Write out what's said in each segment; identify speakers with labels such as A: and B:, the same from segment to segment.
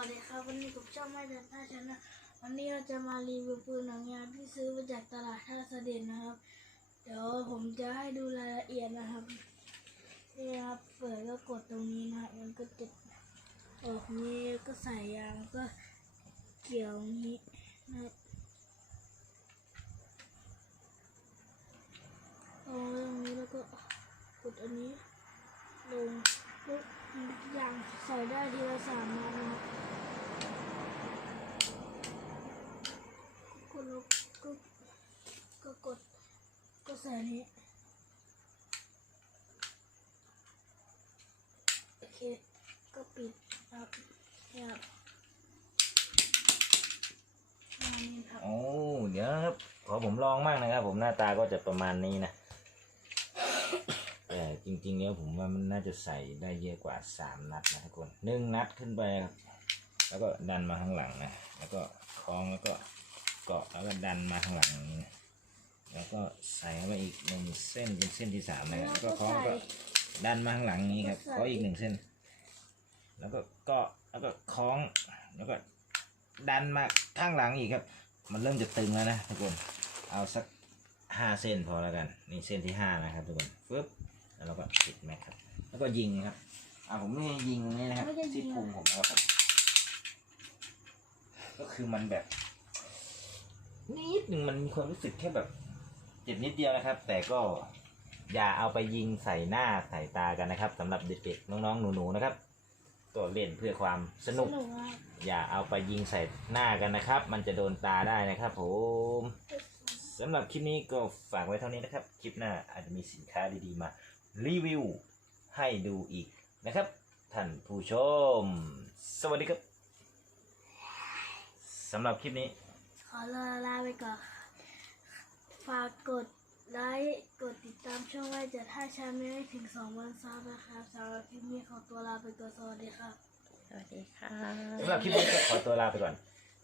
A: วัสดีครับวันนี้ผมชองไม่เดินท่าชนะวันนี้เราจะมารีวิวปืนหนังยางที่ซื้อมาจากตลาดท่าเสด็จนะครับ เดี๋ยวผมจะให้ดูรายละเอียดนะครับนี่ครับเปิดก็กดตรงนี้นะมันก็จะออกนี้ก็ใส่ยางก็เกี่ยวนี้นะครับเอาไว้ตรงนี้แล้วก็กดอันนี้ลงปุ๊บยางใส่ได้ทีละสามนัดนะครับ กดแล้ว ก็ก็กดก็ใส่นี้โอเคก็ปิดครับเนี่ยครับ
B: โอ้เดี๋ยวครับขอผมลองมากนะครับ ผมหน้าตาก็จะประมาณนี้นะแต่จริงๆแล้วผมว่ามันน่าจะใส่ได้เยอะกว่าสามนัดนะทุกคนหนึ่งนัดขึ้นไปครับแล้วก็ดันมาข้างหลังนะแล้วก็คล้องแล้วก็ เกาะแล้วก็ดันมาข้างหลังอย่างนี้นะแล้วก็ใส่เข้าไปอีกหนึ่งเส้นเป็นเส้นที่สามนะครับแล้วก็คล้องแล้วก็ดันมาข้างหลังอย่างนี้ครับขออีกหนึ่งเส้น แล้วก็เกาะแล้วก็คล้อง แล้วก็ดันมาข้างหลังอีกครับ มันเริ่มจะตึงแล้วนะทุกคนเอาสักห้าเส้นพอแล้วกันนี่เส้นที่ห้านะครับทุกคนฟึบแล้วเราก็ปิดแม็กครับ แล้วก็ยิงครับอ่าผมไม่ได้ยิงตรงนี้นะครับที่พุงผมนะครับผมก็คือมันแบบนิด หนึ่งมันมีความรู้สึกแค่แบบ เจ็บนิดเดียวนะครับ แต่ก็อย่าเอาไปยิงใส่หน้าใส่ตากันนะครับสำหรับเด็กๆน้องๆหนูๆนะครับก็เล่นเพื่อความสนุก
A: สนุกมาก
B: อย่าเอาไปยิงใส่หน้ากันนะครับ มันจะโดนตาได้นะครับ ผมสำหรับคลิปนี้ก็ฝากไว้เท่านี้นะครับ คลิปหน้าอาจจะมีสินค้าดีๆมา รีวิวให้ดูอีกนะครับ ท่านผู้ชม สวัสดีครับสำหรับคลิปนี้
A: ขอลาลาไปก่อน ฝากกดไลค์ กดติดตามช่องไว้จะถ้าชาไม่ได้ถึงสองวันซับนะครับสำหรับคลิปนี้ขอตัวลาไปก่อนสวัสดีครับ
C: สวัสดีค่ะ
B: สำหรับคลิปนี้ก็ขอตัวลาไปก่อน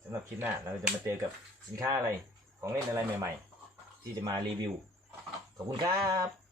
B: สำหรับคลิปหน้าเราจะมาเจอกับสินค้าอะไร ของเล่นอะไรใหม่ ๆ ที่จะมารีวิว ขอบคุณครับ